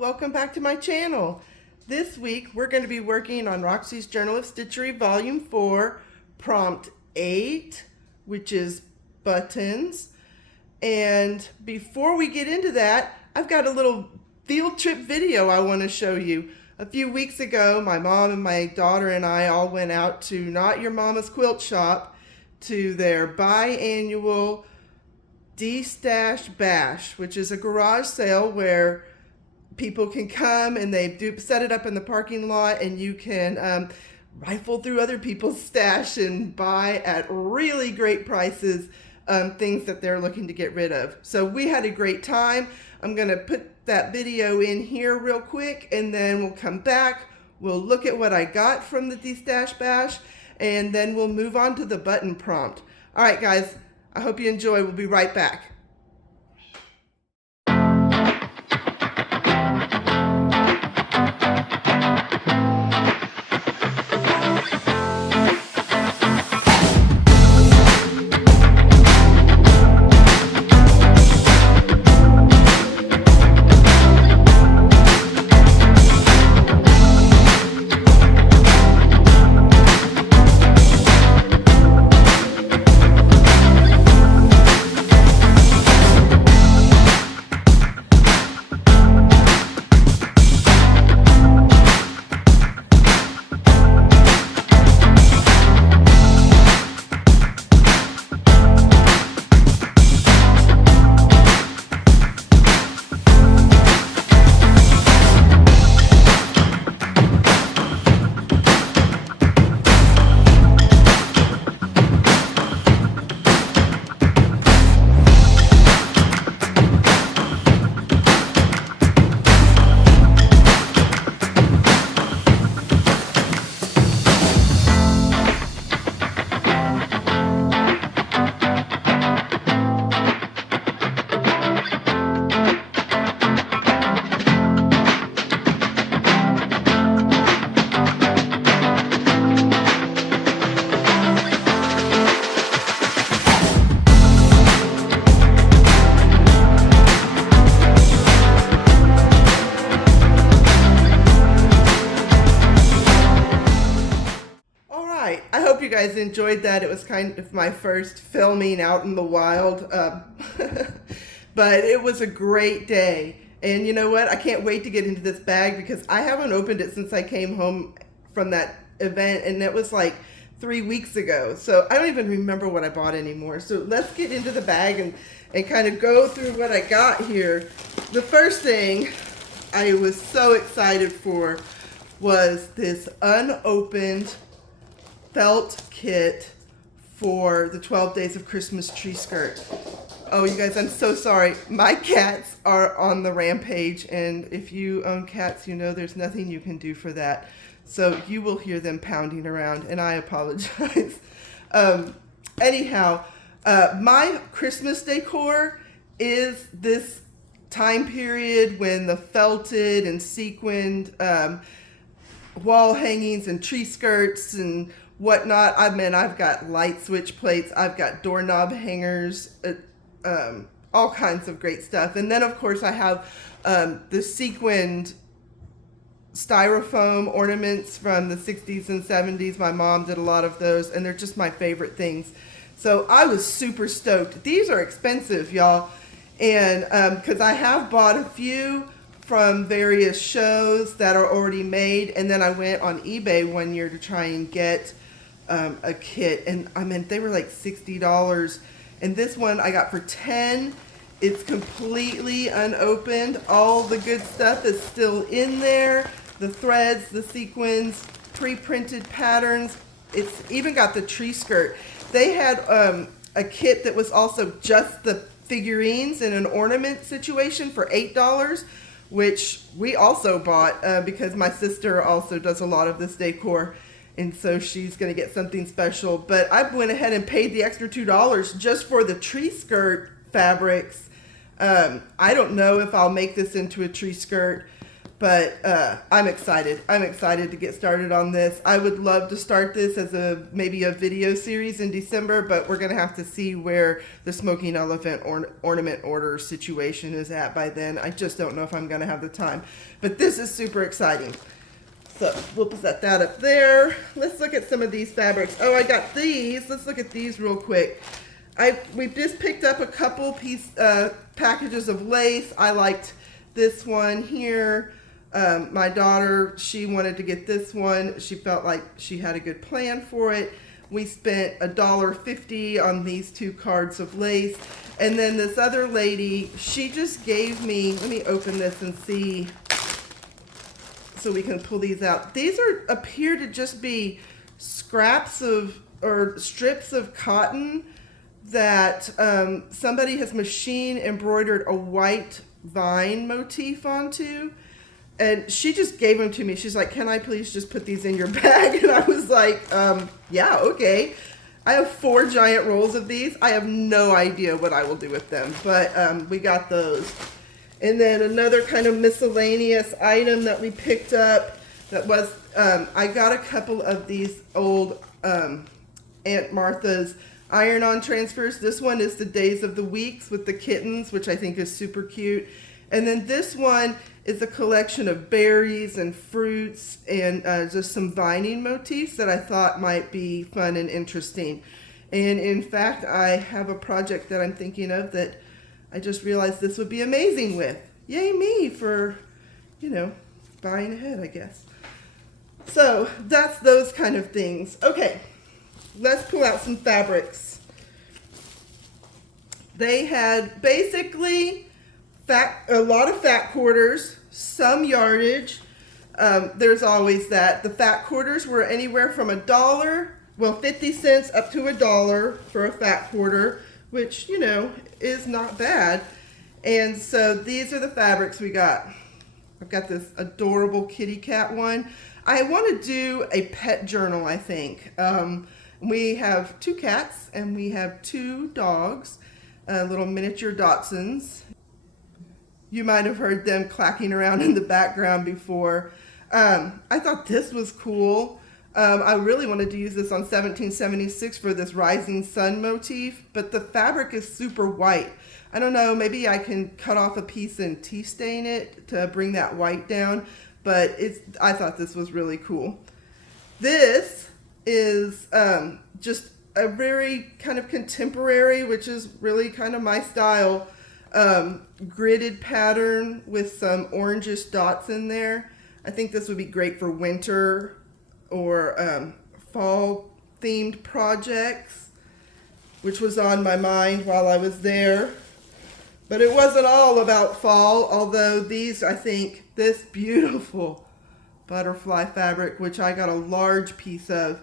welcome back to my channel. This week we're going to be working on Roxy's Journal of Stitchery Volume 4, Prompt 8, which is buttons. And before we get into that, I've got a little field trip video I want to show you. A few weeks ago, my mom and my daughter and I all went out to Not Your Mama's Quilt Shop to their biannual Destash Bash, which is a garage sale where people can come and they do set it up in the parking lot, and you can rifle through other people's stash and buy at really great prices things that they're looking to get rid of. So we had a great time. I'm gonna put that video in here real quick, and then we'll come back. We'll look at what I got from the Destash Bash, and then we'll move on to the button prompt. All right, guys. I hope you enjoy. We'll be right back. I hope you guys enjoyed that. It was kind of my first filming out in the wild, but it was a great day. And you know what? I can't wait to get into this bag because I haven't opened it since I came home from that event, and that was like 3 weeks ago. So I don't even remember what I bought anymore. So let's get into the bag and kind of go through what I got here. The first thing I was so excited for was this unopened felt kit for the 12 Days of Christmas tree skirt. Oh, you guys, I'm so sorry. My cats are on the rampage, and if you own cats, you know there's nothing you can do for that. So you will hear them pounding around, and I apologize. Anyhow, my Christmas decor is this time period when the felted and sequined wall hangings and tree skirts and whatnot. I mean, I've got light switch plates, I've got doorknob hangers, all kinds of great stuff. And then of course I have the sequined styrofoam ornaments from the 60s and 70s. My mom did a lot of those, and they're just my favorite things. So I was super stoked. These are expensive, y'all, and because I have bought a few from various shows that are already made, and then I went on eBay one year to try and get a kit, and I mean, they were like $60, and this one I got for $10. It's completely unopened. All the good stuff is still in there. The threads, the sequins, pre-printed patterns. It's even got the tree skirt. They had a kit that was also just the figurines in an ornament situation for $8, which we also bought because my sister also does a lot of this decor, and so she's going to get something special. But I went ahead and paid the extra $2 just for the tree skirt fabrics. I don't know if I'll make this into a tree skirt. But I'm excited. I'm excited to get started on this. I would love to start this as maybe a video series in December, but we're going to have to see where the smoking elephant ornament order situation is at by then. I just don't know if I'm going to have the time. But this is super exciting. So we'll set that up there. Let's look at some of these fabrics. Oh, I got these. Let's look at these real quick. We've just picked up a couple packages of lace. I liked this one here. My daughter, she wanted to get this one. She felt like she had a good plan for it. We spent $1.50 on these 2 cards of lace. And then this other lady, she just gave me, let me open this and see so we can pull these out. These appear to just be scraps of, or strips of cotton that somebody has machine embroidered a white vine motif onto. And she just gave them to me. She's like, can I please just put these in your bag? And I was like, yeah, okay. I have 4 giant rolls of these. I have no idea what I will do with them, but we got those. And then another kind of miscellaneous item that we picked up that was, I got a couple of these old Aunt Martha's iron-on transfers. This one is the Days of the Weeks with the kittens, which I think is super cute. And then this one is a collection of berries and fruits and just some vining motifs that I thought might be fun and interesting. And in fact, I have a project that I'm thinking of that I just realized this would be amazing with. Yay me for, buying ahead, I guess. So that's those kind of things. Okay, let's pull out some fabrics. They had basically a lot of fat quarters, some yardage. There's always that. The fat quarters were anywhere from $1, 50 cents up to $1 for a fat quarter, which, is not bad. And so these are the fabrics we got. I've got this adorable kitty cat one. I want to do a pet journal, I think. We have 2 cats and we have 2 dogs, little miniature Dachshunds. You might have heard them clacking around in the background before. I thought this was cool. I really wanted to use this on 1776 for this rising sun motif, but the fabric is super white. I don't know, maybe I can cut off a piece and tea stain it to bring that white down, but I thought this was really cool. This is just a very kind of contemporary, which is really kind of my style, gridded pattern with some orangish dots in there. I think this would be great for winter or fall themed projects, which was on my mind while I was there. But it wasn't all about fall, although these, I think, this beautiful butterfly fabric, which I got a large piece of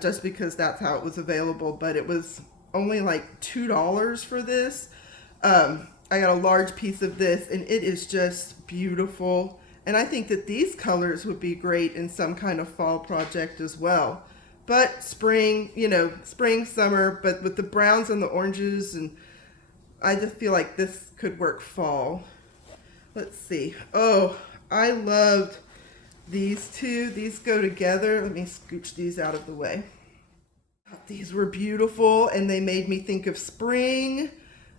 just because that's how it was available, but it was only like $2 for this. I got a large piece of this, and it is just beautiful. And I think that these colors would be great in some kind of fall project as well. But spring, spring, summer, but with the browns and the oranges, and I just feel like this could work fall. Let's see. Oh, I loved these 2. These go together. Let me scooch these out of the way. These were beautiful, and they made me think of spring.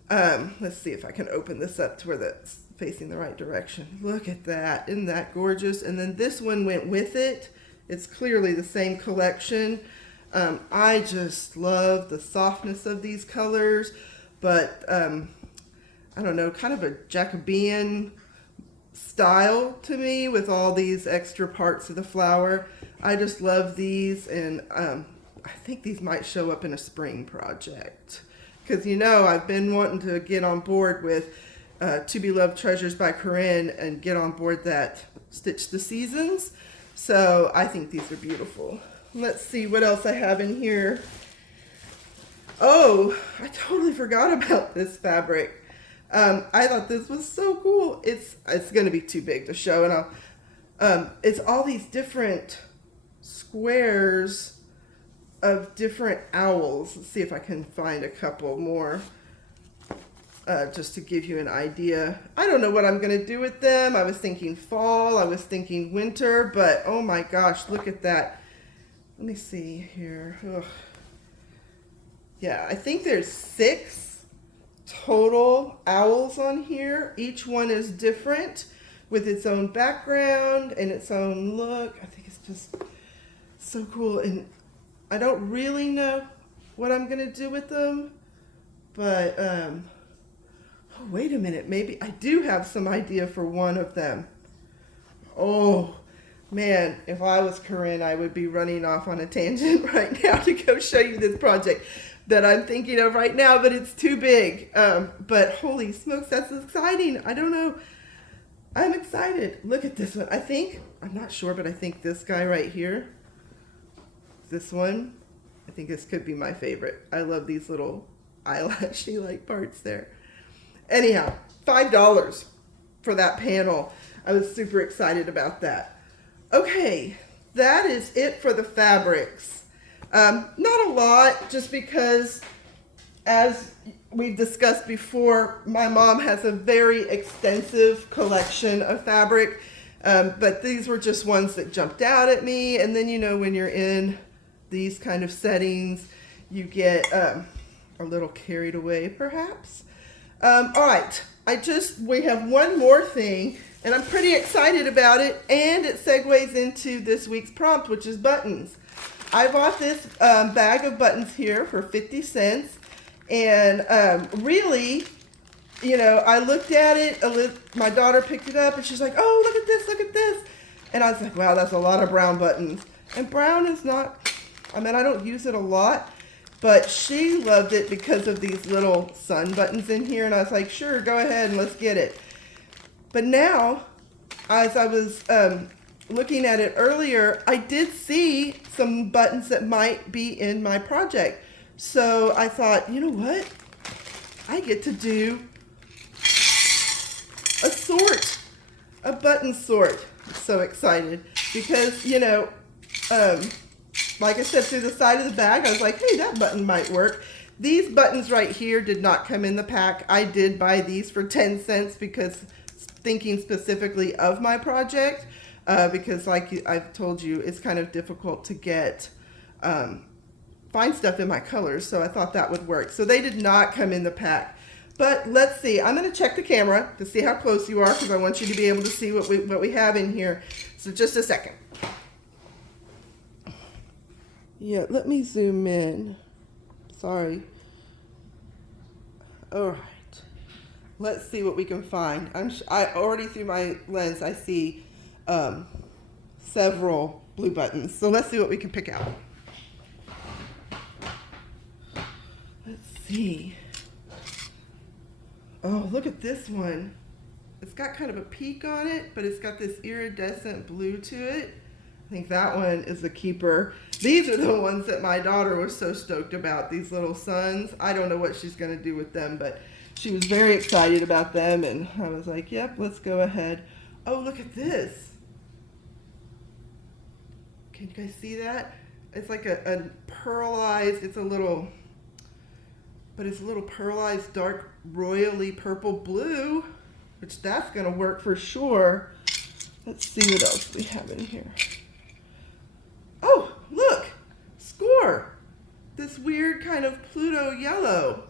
Let's see if I can open this up to where that's facing the right direction. Look at that. Isn't that gorgeous? And then this one went with it. It's clearly the same collection. I just love the softness of these colors, but I don't know, kind of a Jacobean style to me with all these extra parts of the flower. I just love these, and I think these might show up in a spring project. Because, I've been wanting to get on board with To Be Loved Treasures by Corinne and get on board that Stitch the Seasons. So I think these are beautiful. Let's see what else I have in here. Oh, I totally forgot about this fabric. I thought this was so cool. It's going to be too big to show, and it's all these different squares of different owls. Let's see if I can find a couple more. just to give you an idea. I don't know what I'm going to do with them. I was thinking fall, I was thinking winter, but oh my gosh, look at that. Let me see here. Ugh. Yeah, I think there's 6 total owls on here. Each one is different with its own background and its own look. I think it's just so cool. And I don't really know what I'm going to do with them, but oh, wait a minute. Maybe I do have some idea for one of them. Oh, man, if I was Corinne, I would be running off on a tangent right now to go show you this project that I'm thinking of right now, but it's too big. But holy smokes, that's exciting. I don't know. I'm excited. Look at this one. I'm not sure, but I think this guy right here, this one, I think this could be my favorite. I love these little eyelashy like parts there. Anyhow, $5 for that panel. I was super excited about that. Okay, that is it for the fabrics. Not a lot, just because, as we've discussed before, my mom has a very extensive collection of fabric, but these were just ones that jumped out at me. And then, you know, when you're in these kind of settings, you get a little carried away, perhaps. All right, we have one more thing, and I'm pretty excited about it, and it segues into this week's prompt, which is buttons. I bought this bag of buttons here for 50 cents, and really, you know, I looked at it, my daughter picked it up, and she's like, oh, look at this, and I was like, wow, that's a lot of brown buttons. And brown is not, I mean, I don't use it a lot, but she loved it because of these little sun buttons in here, and I was like, sure, go ahead and let's get it. But now, as I was looking at it earlier, I did see some buttons that might be in my project. So I thought, you know what? I get to do a button sort. I'm so excited because, you know, like I said, through the side of the bag, I was like, hey, that button might work. These buttons right here did not come in the pack. I did buy these for 10 cents because thinking specifically of my project. Because like I've told you, it's kind of difficult to get, find stuff in my colors, so I thought that would work. So they did not come in the pack. But let's see, I'm gonna check the camera to see how close you are because I want you to be able to see what we have in here. So just a second. Yeah, let me zoom in. Sorry. All right, let's see what we can find. I already through my lens, I see several blue buttons. So let's see what we can pick out. Let's see. Oh, look at this one. It's got kind of a peak on it, but it's got this iridescent blue to it. I think that one is a keeper. These are the ones that my daughter was so stoked about, these little suns. I don't know what she's going to do with them, but she was very excited about them, and I was like, yep, let's go ahead. Oh, look at this. Can you guys see that? It's like a pearlized, it's a little pearlized dark royally purple blue, which that's going to work for sure. Let's see what else we have in here. Oh, look, score. This weird kind of Pluto yellow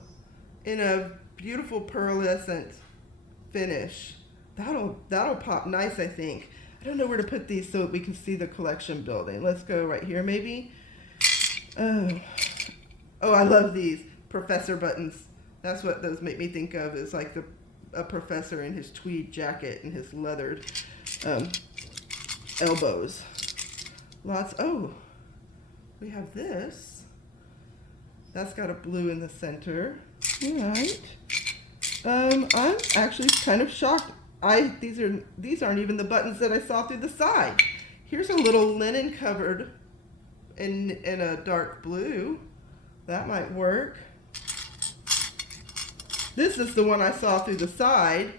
in a beautiful pearlescent finish. That'll pop nice, I think. I don't know where to put these so that we can see the collection building. Let's go right here, maybe. Oh, I love these professor buttons. That's what those make me think of, is like a professor in his tweed jacket and his leathered elbows. Oh, we have this. That's got a blue in the center. All right. I'm actually kind of shocked. These aren't even the buttons that I saw through the side. Here's a little linen covered in a dark blue. That might work. This is the one I saw through the side.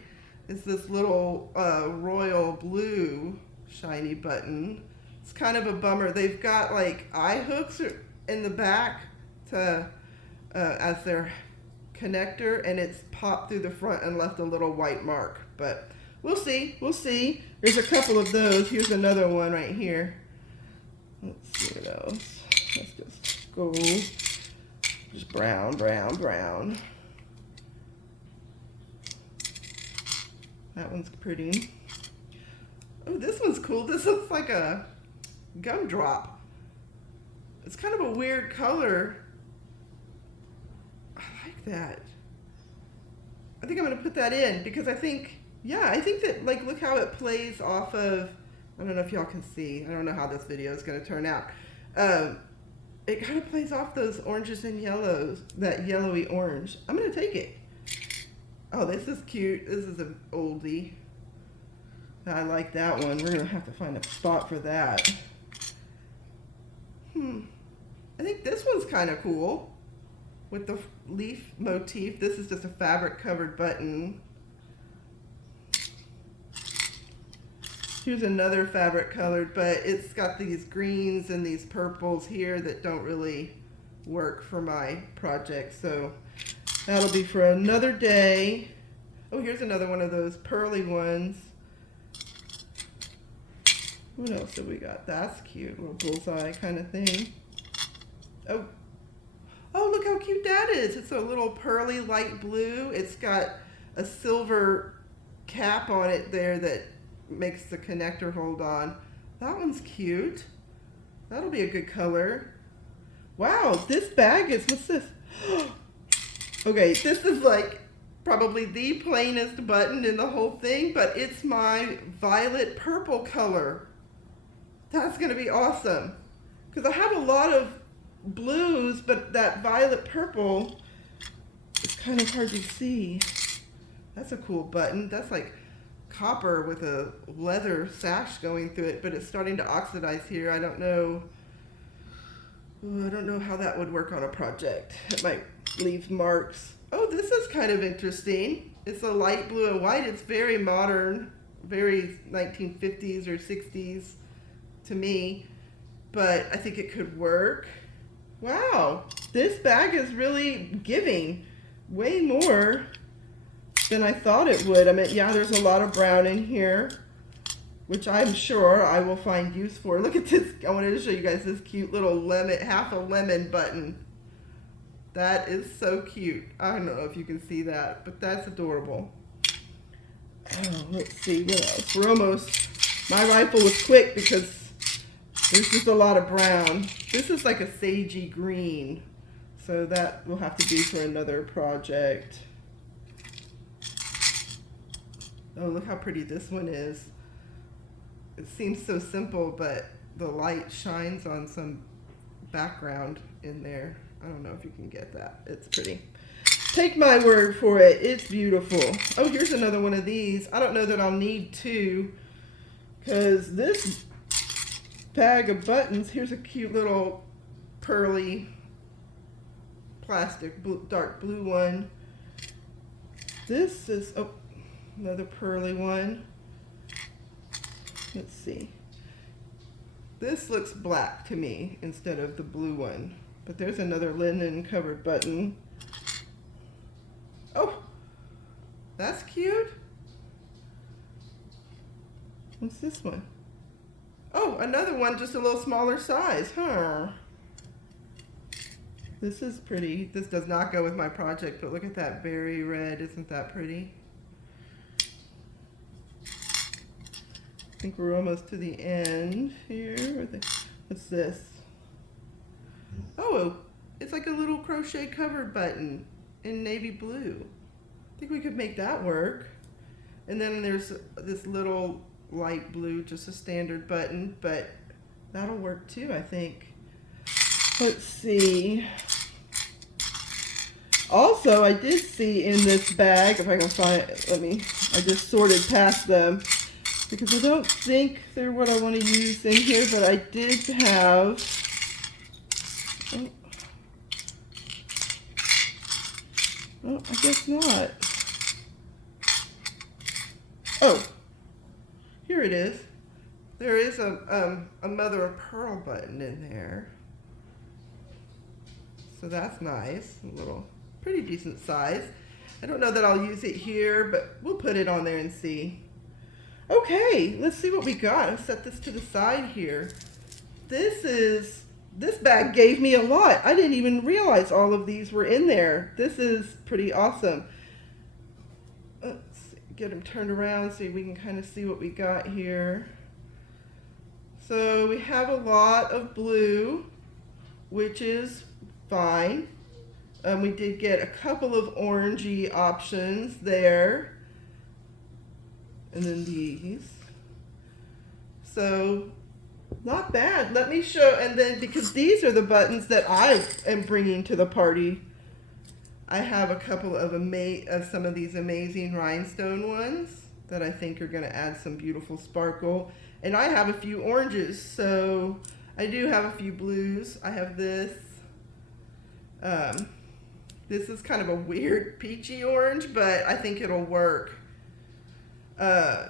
It's this little royal blue shiny button. It's kind of a bummer. They've got like eye hooks in the back to as they're connector and it's popped through the front and left a little white mark. But we'll see, we'll see. There's a couple of those. Here's another one right here. Let's see what else. Let's just go just brown, brown, brown. That one's pretty. Oh, this one's cool. This looks like a gumdrop. It's kind of a weird color. I like that. I think I'm gonna put that in because I think, yeah, I think that, like, look how it plays off of, I don't know if y'all can see. I don't know how this video is gonna turn out. It kind of plays off those oranges and yellows, that yellowy orange. I'm gonna take it. Oh, this is cute. This is an oldie. I like that one. We're gonna have to find a spot for that. I think this one's kind of cool with the leaf motif. This is just a fabric covered button. Here's another fabric colored, but it's got these greens and these purples here that don't really work for my project. So that'll be for another day. Oh, here's another one of those pearly ones. What else have we got? That's cute. Little bullseye kind of thing. Oh, look how cute that is. It's a little pearly light blue. It's got a silver cap on it there that makes the connector hold on. That one's cute. That'll be a good color. Wow, this bag is, what's this? Okay, this is like probably the plainest button in the whole thing, but it's my violet purple color. That's gonna be awesome. Because I have a lot of blues, but that violet purple is kind of hard to see. That's a cool button. That's like copper with a leather sash going through it, but it's starting to oxidize here. I don't know. Ooh, I don't know how that would work on a project. It might leave marks. Oh, this is kind of interesting. It's a light blue and white. It's very modern, very 1950s or 60s to me, but I think it could work. Wow, this bag is really giving way more than I thought it would. I mean, yeah, there's a lot of brown in here, which I'm sure I will find use for. Look at this. I wanted to show you guys this cute little lemon, half a lemon button. That is so cute. I don't know if you can see that, but that's adorable. Oh, let's see what else. We're almost, my rifle was quick because there's just a lot of brown. This is like a sagey green, so that will have to be for another project. Oh, look how pretty this one is. It seems so simple, but the light shines on some background in there. I don't know if you can get that. It's pretty. Take my word for it. It's beautiful. Oh, here's another one of these. I don't know that I'll need two, because this bag of buttons, here's a cute little pearly plastic dark blue one. This is, oh, another pearly one. Let's see. This looks black to me instead of the blue one, but there's another linen covered button. Oh, that's cute. What's this one? Oh, another one, just a little smaller size, huh? This is pretty. This does not go with my project, but look at that berry red. Isn't that pretty? I think we're almost to the end here. What's this? Oh, it's like a little crochet covered button in navy blue. I think we could make that work. And then there's this little light blue, just a standard button, but that'll work too, I think. Let's see. Also, I did see in this bag, if I can find it, I just sorted past them because I don't think they're what I want to use in here, but I did have, oh, I guess not. Oh, here it is. There is a mother of pearl button in there. So that's nice. A little pretty decent size. I don't know that I'll use it here, but we'll put it on there and see. Okay, let's see what we got. I'll set this to the side here. This bag gave me a lot. I didn't even realize all of these were in there. This is pretty awesome. Let's see, get them turned around so we can kind of see what we got here. So we have a lot of blue, which is fine. We did get a couple of orangey options there. And then these. So not bad. Let me show, and then because these are the buttons that I am bringing to the party, I have a couple of some of these amazing rhinestone ones that I think are going to add some beautiful sparkle. And I have a few oranges, so I do have a few blues. I have this. This is kind of a weird peachy orange, but I think it'll work.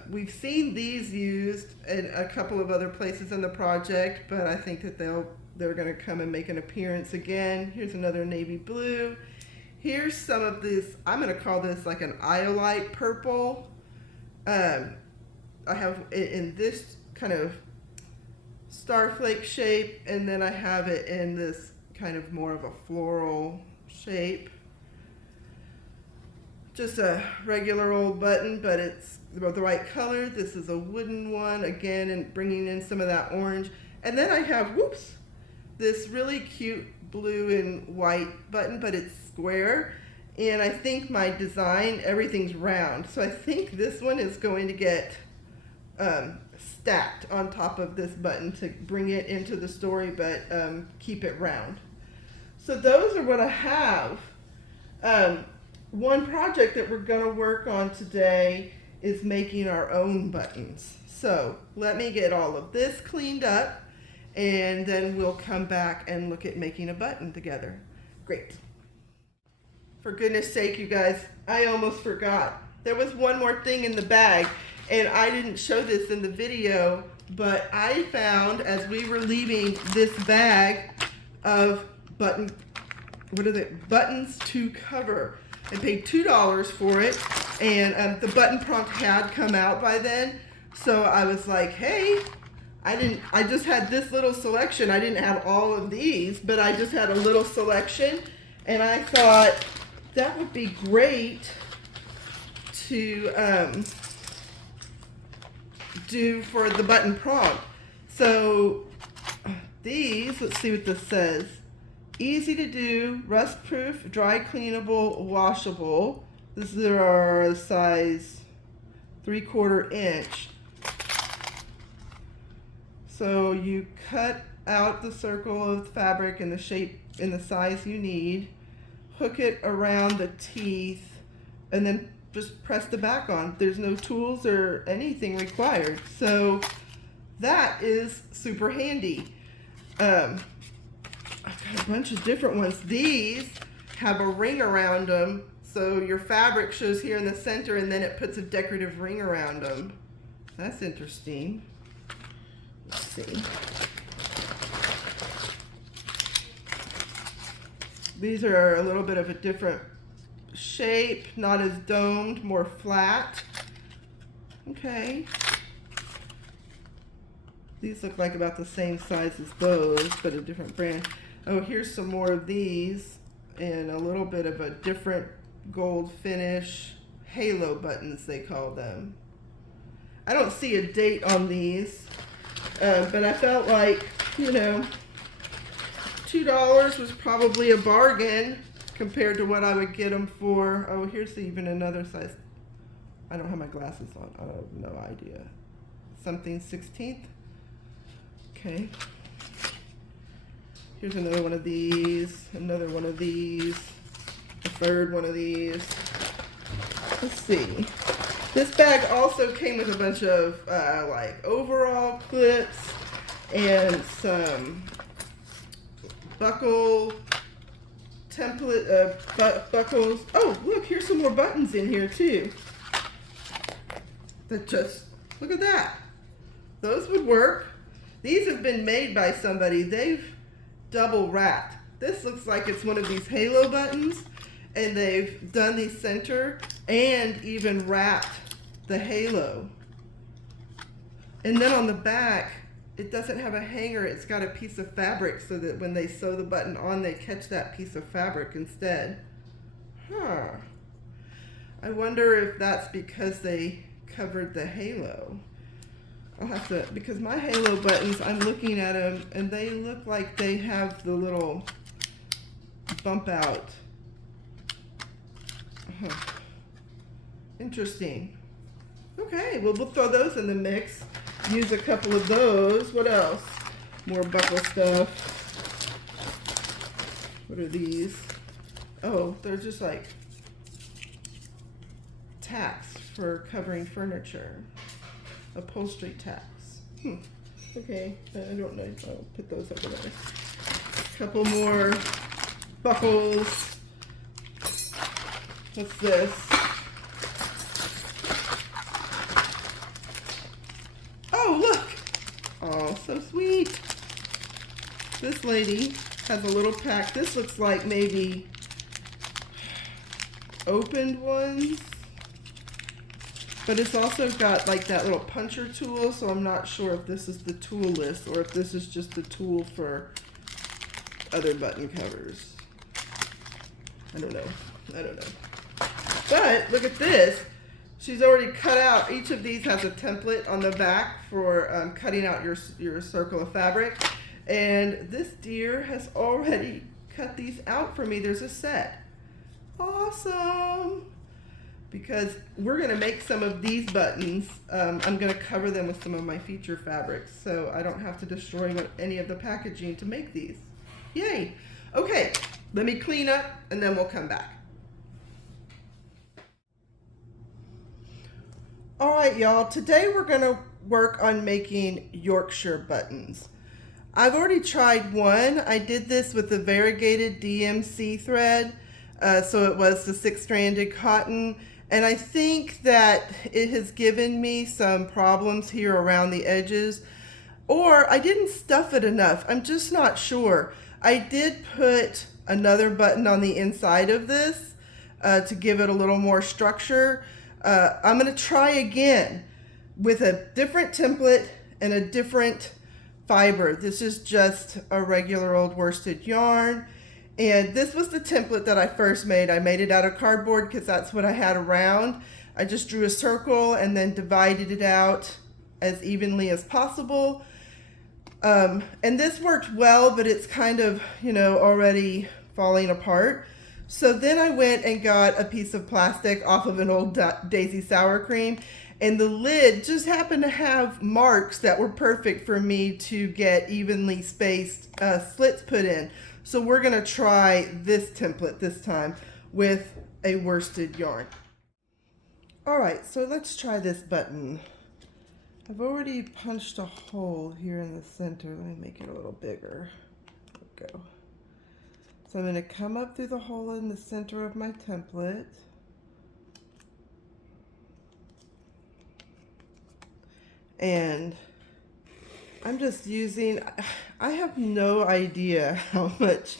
We've seen these used in a couple of other places in the project, but I think that they're going to come and make an appearance again. Here's another navy blue. Here's some of this, I'm going to call this like an iolite purple. I have it in this kind of starflake shape, and then I have it in this kind of more of a floral shape. Just a regular old button, but it's the right color. This is a wooden one, again, and bringing in some of that orange. And then I have, this really cute blue and white button, but it's square. And I think my design, everything's round. So I think this one is going to get stacked on top of this button to bring it into the story, but keep it round. So those are what I have. One project that we're going to work on today is making our own buttons. So let me get all of this cleaned up, and then we'll come back and look at making a button together. Great. For goodness sake, you guys, I almost forgot. There was one more thing in the bag, and I didn't show this in the video, but I found as we were leaving this bag of buttons to cover. I paid $2 for it, and the button prompt had come out by then, so I was like, hey, I just had this little selection. I didn't have all of these, but I just had a little selection, and I thought that would be great to do for the button prompt. So these, let's see what this says. Easy to do, rust proof, dry cleanable, washable. This is our size 3/4 inch. So you cut out the circle of fabric in the shape, in the size you need, hook it around the teeth, and then just press the back on. There's no tools or anything required. So that is super handy. I've got a bunch of different ones. These have a ring around them, so your fabric shows here in the center, and then it puts a decorative ring around them. That's interesting. Let's see. These are a little bit of a different shape, not as domed, more flat. Okay. These look like about the same size as those, but a different brand. Oh, here's some more of these, and a little bit of a different gold finish. Halo buttons, they call them. I don't see a date on these, but I felt like, you know, $2 was probably a bargain compared to what I would get them for. Oh, here's even another size. I don't have my glasses on. I have no idea. Something 16th. Okay. Here's another one of these, another one of these, a third one of these. Let's see. This bag also came with a bunch of like overall clips and some buckle template buckles. Oh, look, here's some more buttons in here too. That just, look at that. Those would work. These have been made by somebody. They've double wrapped. This looks like it's one of these halo buttons, and they've done the center and even wrapped the halo. And then on the back, it doesn't have a hanger, it's got a piece of fabric so that when they sew the button on, they catch that piece of fabric instead. Huh. I wonder if that's because they covered the halo. I'll have to, because my halo buttons, I'm looking at them and they look like they have the little bump out. Interesting. Okay, well, we'll throw those in the mix. Use a couple of those. What else? More buckle stuff. What are these? Oh, they're just like tacks for covering furniture. Upholstery tacks. Okay, I don't know. I'll put those over there. A couple more buckles. What's this? Oh, look! Oh, so sweet. This lady has a little pack. This looks like maybe opened ones. But it's also got like that little puncher tool, so I'm not sure if this is the tool list or if this is just the tool for other button covers. I don't know. But look at this. She's already cut out, each of these has a template on the back for cutting out your circle of fabric. And this dear has already cut these out for me. There's a set. Awesome. Because we're gonna make some of these buttons. I'm gonna cover them with some of my feature fabrics so I don't have to destroy any of the packaging to make these. Yay. Okay, let me clean up and then we'll come back. All right, y'all, today we're gonna work on making Yorkshire buttons. I've already tried one. I did this with the variegated DMC thread. So it was the 6-stranded cotton. And I think that it has given me some problems here around the edges, or I didn't stuff it enough. I'm just not sure. I did put another button on the inside of this to give it a little more structure. I'm gonna try again with a different template and a different fiber. This is just a regular old worsted yarn. And this was the template that I first made. I made it out of cardboard because that's what I had around. I just drew a circle and then divided it out as evenly as possible. And this worked well, but it's kind of, already falling apart. So then I went and got a piece of plastic off of an old Daisy sour cream. And the lid just happened to have marks that were perfect for me to get evenly spaced slits put in. So we're gonna try this template this time with a worsted yarn. All right, so let's try this button. I've already punched a hole here in the center. Let me make it a little bigger. There we go. So I'm gonna come up through the hole in the center of my template. And I'm just using, I have no idea how much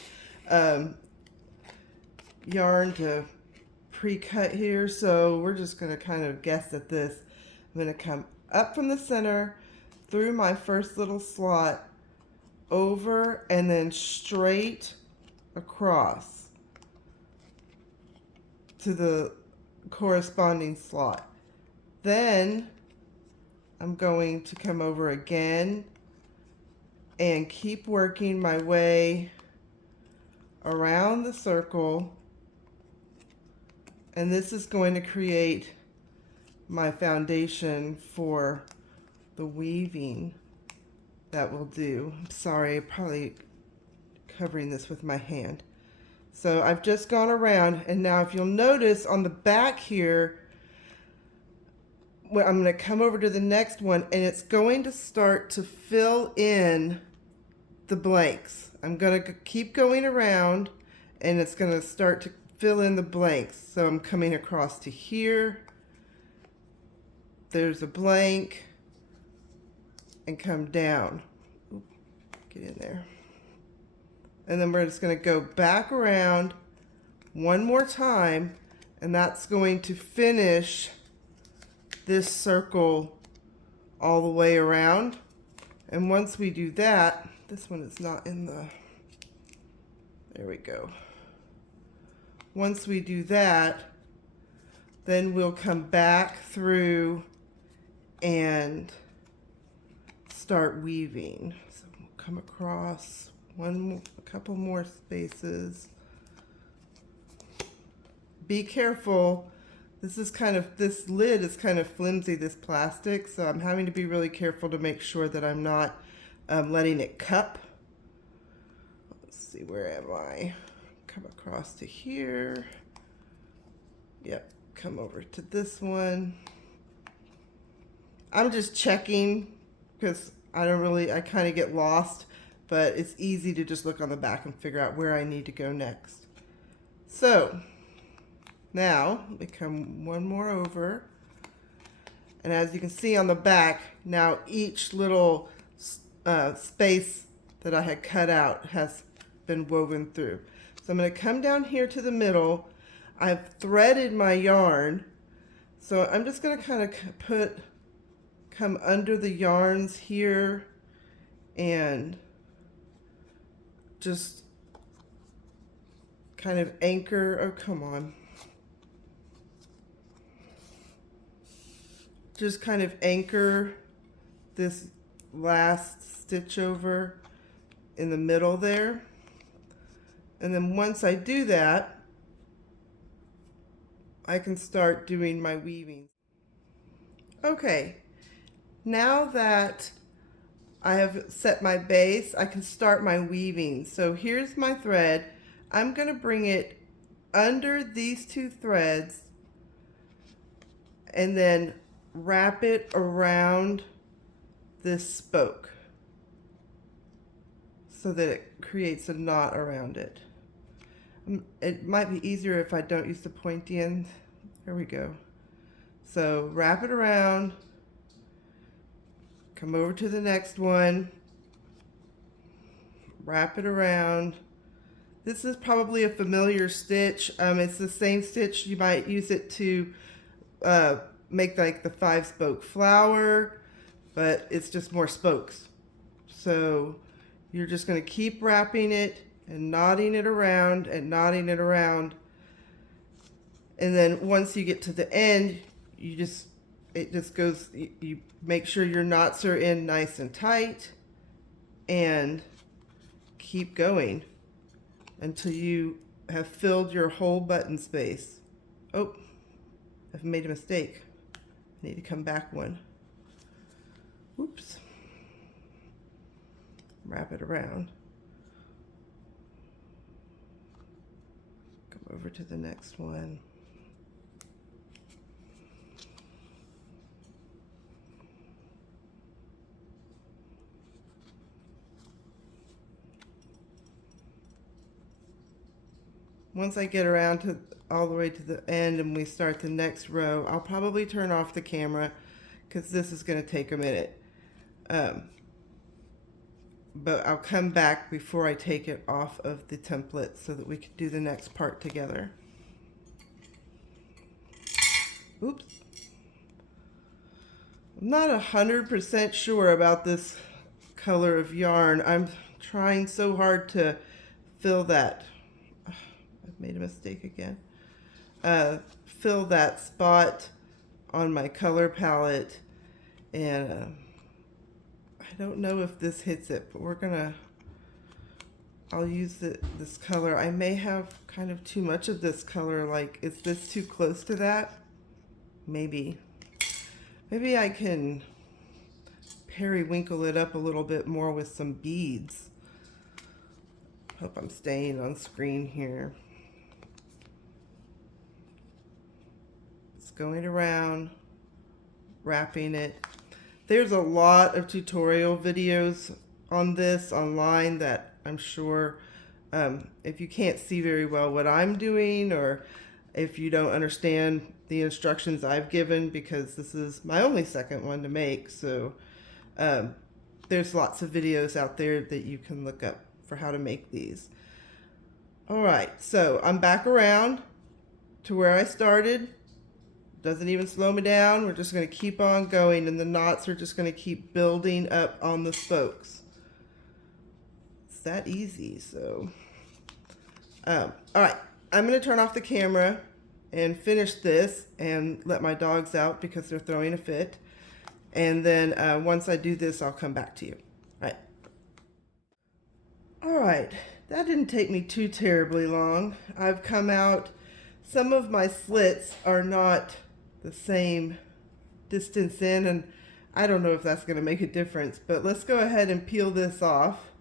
yarn to pre-cut here, so we're just gonna kind of guess at this. I'm gonna come up from the center, through my first little slot, over, and then straight across to the corresponding slot. Then I'm going to come over again and keep working my way around the circle, and this is going to create my foundation for the weaving that we'll do. I'm sorry, I'm probably covering this with my hand. So I've just gone around, and now if you'll notice on the back here, I'm going to come over to the next one, and it's going to start to fill in the blanks. I'm going to keep going around, and it's going to start to fill in the blanks. So I'm coming across to here. There's a blank, and come down. Oop, get in there. And then we're just going to go back around one more time, and that's going to finish this circle all the way around. And once we do that, this one is not in the, there we go. Once we do that, then we'll come back through and start weaving. So we'll come across a couple more spaces. Be careful. This lid is kind of flimsy, this plastic, so I'm having to be really careful to make sure that I'm not letting it cup. Let's see, where am I? Come across to here. Yep, come over to this one. I'm just checking because I kind of get lost, but it's easy to just look on the back and figure out where I need to go next. So now we come one more over, and as you can see on the back, now each little space that I had cut out has been woven through. So I'm going to come down here to the middle. I've threaded my yarn, so I'm just going to kind of come under the yarns here and just kind of anchor. Oh, come on. Just kind of anchor this last stitch over in the middle there. And then once I do that, I can start doing my weaving. Okay, now that I have set my base, I can start my weaving. So here's my thread. I'm going to bring it under these two threads and then wrap it around this spoke so that it creates a knot around it. It might be easier if I don't use the pointy end. There we go. So wrap it around, come over to the next one, wrap it around. This is probably a familiar stitch. It's the same stitch. You might use it to make like the 5-spoke flower, but it's just more spokes. So you're just going to keep wrapping it and knotting it around and knotting it around. And then once you get to the end, you make sure your knots are in nice and tight and keep going until you have filled your whole button space. Oh, I've made a mistake. I need to come back one. Oops. Wrap it around. Come over to the next one. Once I get around to all the way to the end and we start the next row, I'll probably turn off the camera because this is going to take a minute. But I'll come back before I take it off of the template so that we can do the next part together. Oops. I'm not 100% sure about this color of yarn. I'm trying so hard to fill that. I've made a mistake again. Fill that spot on my color palette, and I don't know if this hits it, but I'll use this color. I may have kind of too much of this color. Like, is this too close to that? Maybe I can periwinkle it up a little bit more with some beads. Hope I'm staying on screen here. It's going around, wrapping it. There's a lot of tutorial videos on this online that I'm sure if you can't see very well what I'm doing, or if you don't understand the instructions I've given, because this is my only second one to make, so there's lots of videos out there that you can look up for how to make these. All right, so I'm back around to where I started. Doesn't even slow me down. We're just going to keep on going, and the knots are just going to keep building up on the spokes. It's that easy. So all right, I'm going to turn off the camera and finish this and let my dogs out because they're throwing a fit. And then once I do this, I'll come back to you. All right, that didn't take me too terribly long. I've come out. Some of my slits are not the same distance in, and I don't know if that's going to make a difference, but let's go ahead and peel this off,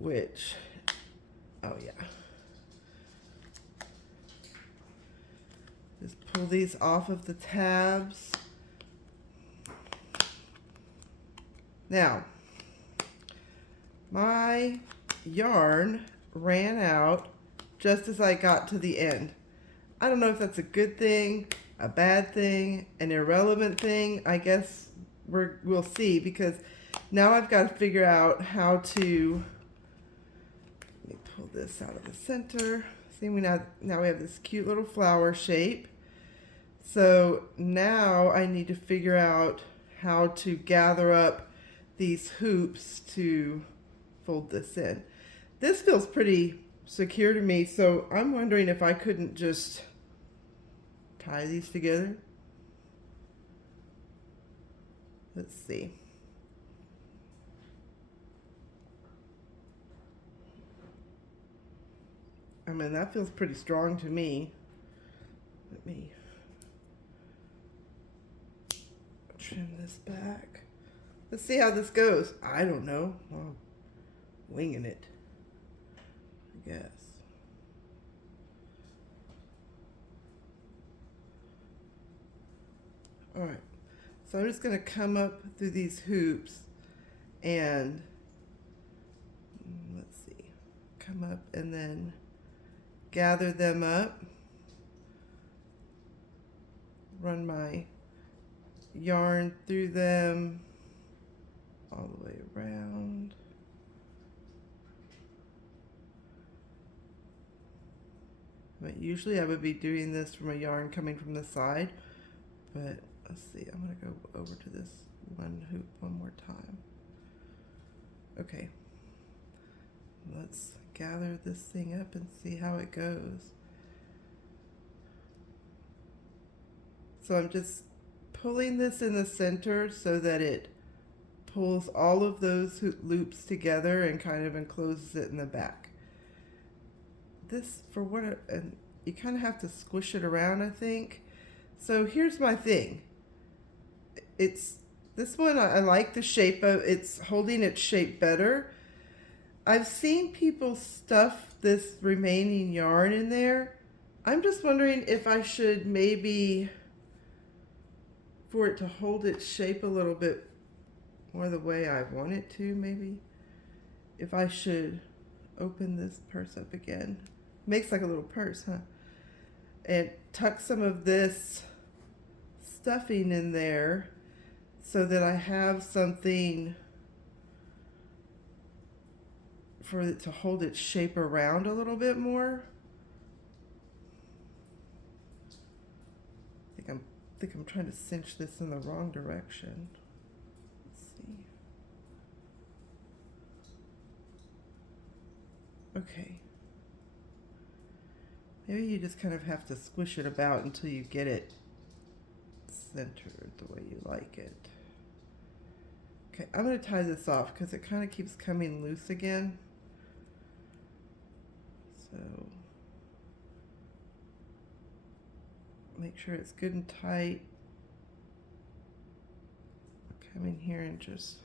which, oh yeah. Just pull these off of the tabs. Now, my yarn ran out just as I got to the end. I don't know if that's a good thing, a bad thing, an irrelevant thing. I guess we'll see, because now I've got to figure out how to, let me pull this out of the center. See, now we have this cute little flower shape. So now I need to figure out how to gather up these hoops to fold this in. This feels pretty secure to me, so I'm wondering if I couldn't just tie these together. Let's see. I mean, that feels pretty strong to me. Let me trim this back. Let's see how this goes. I don't know. Well, winging it, I guess. All right, so I'm just going to come up through these hoops and let's see, come up and then gather them up, run my yarn through them all the way around. But usually I would be doing this from a yarn coming from the side, but let's see, I'm going to go over to this one hoop one more time. Okay, let's gather this thing up and see how it goes. So I'm just pulling this in the center so that it pulls all of those loops together and kind of encloses it in the back. This, for what, and you kind of have to squish it around, I think. So here's my thing. It's this one, I like the shape of it's holding its shape better. I've seen people stuff this remaining yarn in there. I'm just wondering if I should maybe, for it to hold its shape a little bit more the way I want it to, maybe if I should open this purse up again. Makes like a little purse, huh? And tuck some of this stuffing in there so that I have something for it to hold its shape around a little bit more. I think I'm trying to cinch this in the wrong direction. Let's see. Okay. Maybe you just kind of have to squish it about until you get it centered the way you like it. Okay, I'm going to tie this off because it kind of keeps coming loose again. So make sure it's good and tight. Come in here and just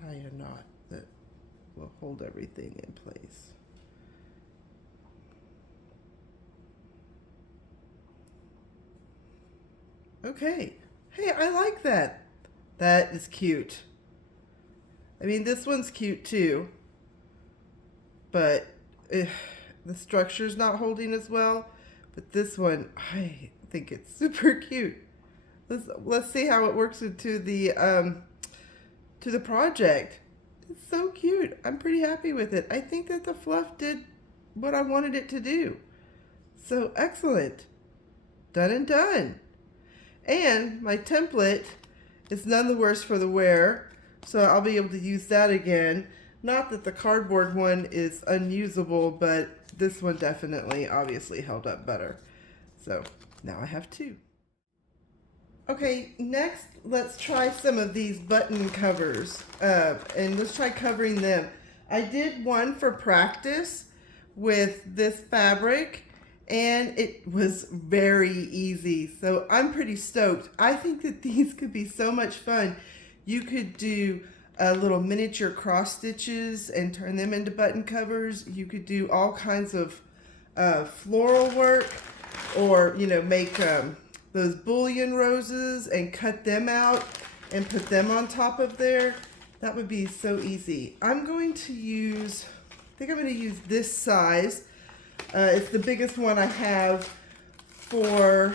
tie a knot that will hold everything in place. Okay. Hey, I like that. That is cute. I mean, this one's cute too, but the structure's not holding as well. But this one, think it's super cute. Let's see how it works into the to the project. It's so cute. I'm pretty happy with it. I think that the fluff did what I wanted it to do. So excellent. Done and done. And my template is none the worse for the wear, so I'll be able to use that again. Not that the cardboard one is unusable, but this one definitely obviously held up better. So now I have two. Okay, next let's try some of these button covers, and let's try covering them. I did one for practice with this fabric, and it was very easy, so I'm pretty stoked. I think that these could be so much fun. You could do little miniature cross stitches and turn them into button covers. You could do all kinds of floral work, or make those bullion roses and cut them out and put them on top of there. That would be so easy. I'm going to use, I think I'm going to use this size. It's the biggest one I have for,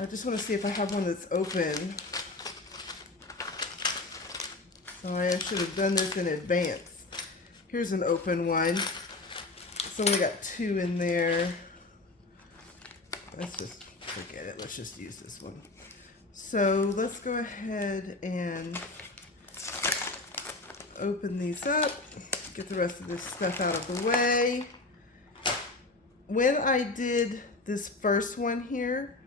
I just want to see if I have one that's open. So I should have done this in advance. Here's an open one. So we got two in there. Let's just forget it. Let's just use this one. So let's go ahead and open these up. Get the rest of this stuff out of the way. When I did this first one here,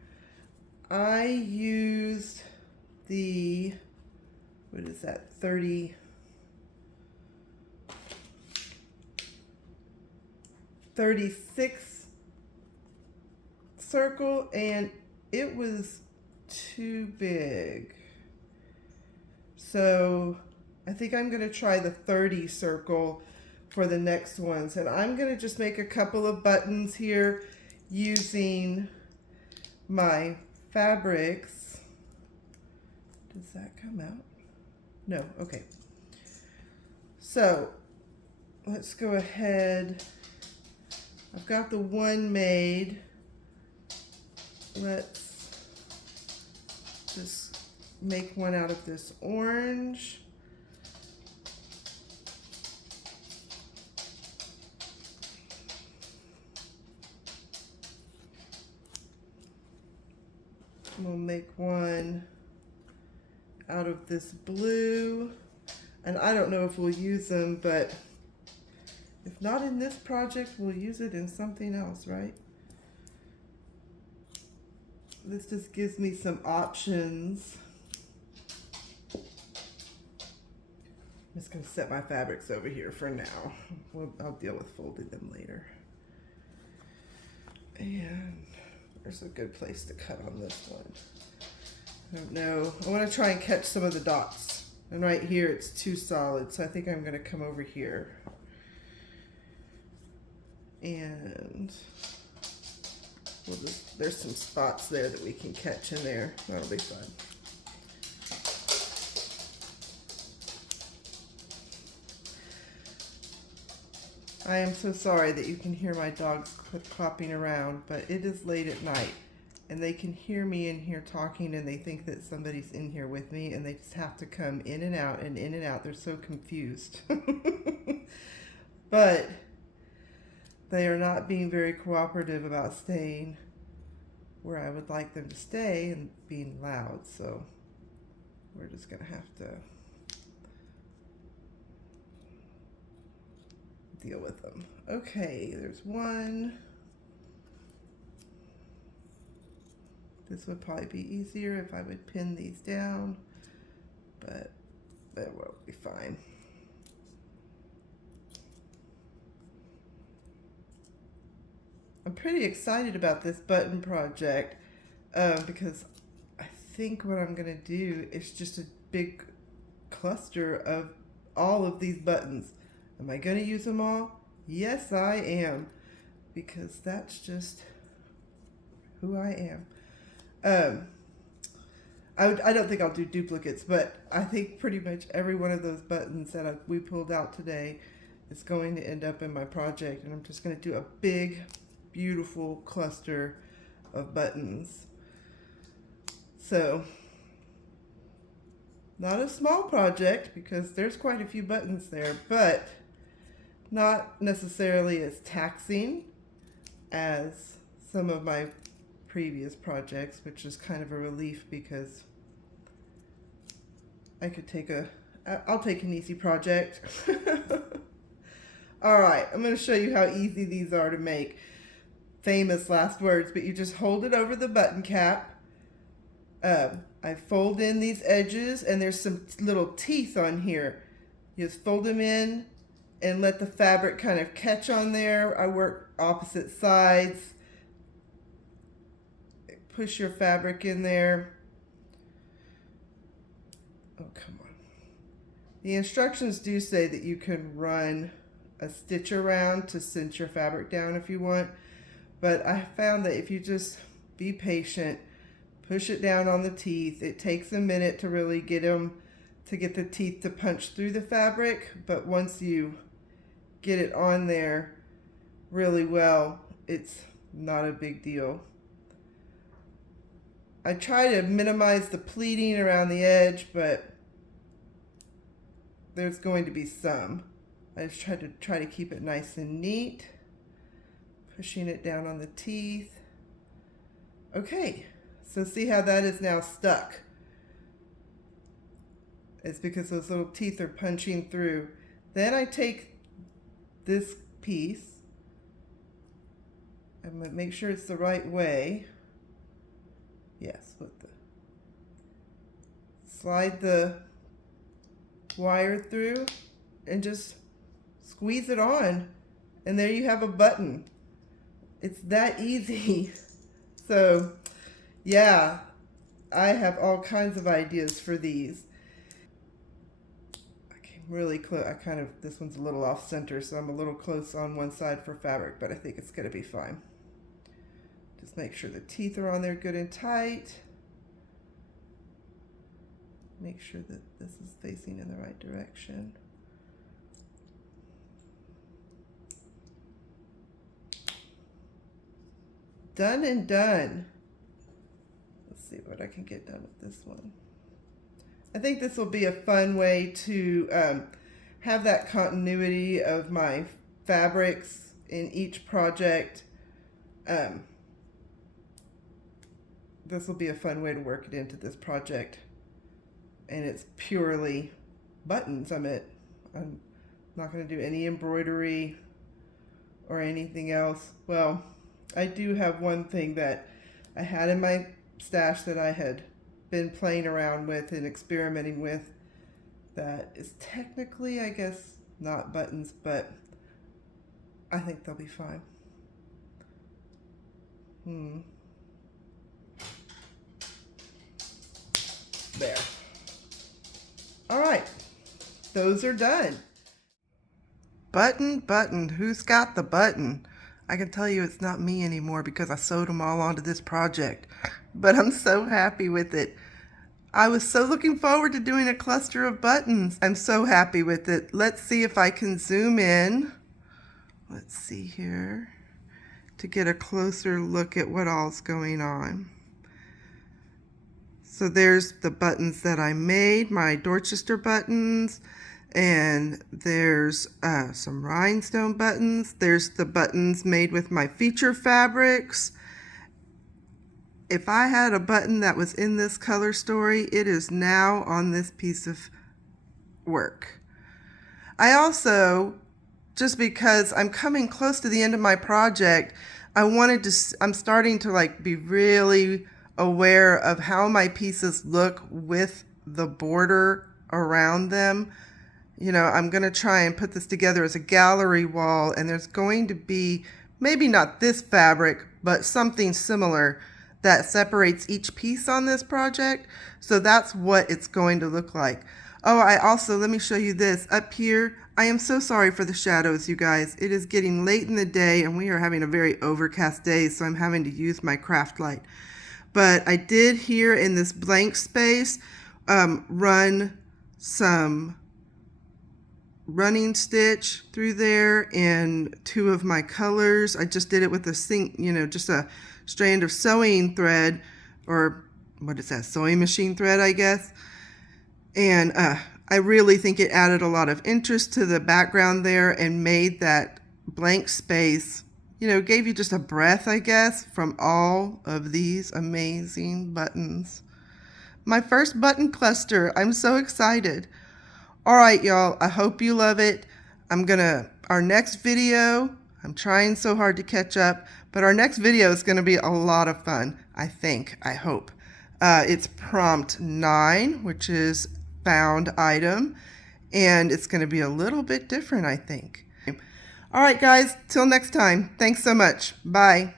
I used the, what is that, 36 circle, and it was too big. So I think I'm going to try the 30 circle for the next ones, and I'm going to just make a couple of buttons here using my fabrics. Does that come out? No. Okay. So let's go ahead. I've got the one made. Let's just make one out of this orange. We'll make one out of this blue, and I don't know if we'll use them, but if not in this project, we'll use it in something else, right? This just gives me some options. I'm just going to set my fabrics over here for now. I'll deal with folding them later. And there's a good place to cut on this one. I don't know. I want to try and catch some of the dots. And right here it's too solid, so I think I'm going to come over here. And there's some spots there that we can catch in there. That'll be fun. I am so sorry that you can hear my dogs clopping around, but it is late at night and they can hear me in here talking, and they think that somebody's in here with me, and they just have to come in and out and in and out. They're so confused. But they are not being very cooperative about staying where I would like them to stay and being loud, so we're just gonna have to deal with them. Okay, there's one. This would probably be easier if I would pin these down, but it will be fine. I'm pretty excited about this button project because I think what I'm going to do is just a big cluster of all of these buttons. Am I going to use them all? Yes, I am, because that's just who I am. I don't think I'll do duplicates, but I think pretty much every one of those buttons that we pulled out today is going to end up in my project, and I'm just going to do a big, beautiful cluster of buttons. So, not a small project because there's quite a few buttons there, but not necessarily as taxing as some of my previous projects, which is kind of a relief because I could I'll take an easy project. All right, I'm going to show you how easy these are to make. Famous last words, but you just hold it over the button cap. I fold in these edges, and there's some little teeth on here. You just fold them in and let the fabric kind of catch on there. I work opposite sides. Push your fabric in there. Oh, come on. The instructions do say that you can run a stitch around to cinch your fabric down if you want, but I found that if you just be patient, push it down on the teeth. It takes a minute to really get the teeth to punch through the fabric, but once you get it on there really well, it's not a big deal. I try to minimize the pleating around the edge, but there's going to be some. I just try to keep it nice and neat, pushing it down on the teeth. Okay, so see how that is now stuck. It's because those little teeth are punching through. Then I take this piece and make sure it's the right way. Yes, slide the wire through and just squeeze it on, and there you have a button. It's that easy. So yeah, I have all kinds of ideas for these. I came really close. This one's a little off center, so I'm a little close on one side for fabric, but I think it's gonna be fine. Just make sure the teeth are on there good and tight. Make sure that this is facing in the right direction. Done and done. Let's see what I can get done with this one. I think this will be a fun way to have that continuity of my fabrics in each project. This will be a fun way to work it into this project. And it's purely buttons. I'm not going to do any embroidery or anything else. Well, I do have one thing that I had in my stash that I had been playing around with and experimenting with that is technically, I guess, not buttons, but I think they'll be fine. There. All right, those are done. Button, who's got the button? I can tell you it's not me anymore because I sewed them all onto this project, but I'm so happy with it. I was so looking forward to doing a cluster of buttons. I'm so happy with it. Let's see if I can zoom in. Let's see here to get a closer look at what all's going on. So there's the buttons that I made, my Dorchester buttons, and there's some rhinestone buttons. There's the buttons made with my feature fabrics. If I had a button that was in this color story, it is now on this piece of work. I also, just because I'm coming close to the end of my project, I'm starting to be really aware of how my pieces look with the border around them. You know, I'm going to try and put this together as a gallery wall, and there's going to be maybe not this fabric, but something similar that separates each piece on this project. So that's what it's going to look like. Oh, let me show you this up here. I am so sorry for the shadows, you guys. It is getting late in the day and we are having a very overcast day, so I'm having to use my craft light. But I did here in this blank space run some running stitch through there in 2 of my colors. I just did it with a just a strand of sewing thread, or what is that, sewing machine thread, I guess. And I really think it added a lot of interest to the background there and made that blank space, gave you just a breath, I guess, from all of these amazing buttons. My first button cluster. I'm so excited. All right, y'all, I hope you love it. Our next video, I'm trying so hard to catch up, but our next video is gonna be a lot of fun, I hope. It's prompt 9, which is found item, and it's gonna be a little bit different, I think. All right, guys, till next time. Thanks so much. Bye.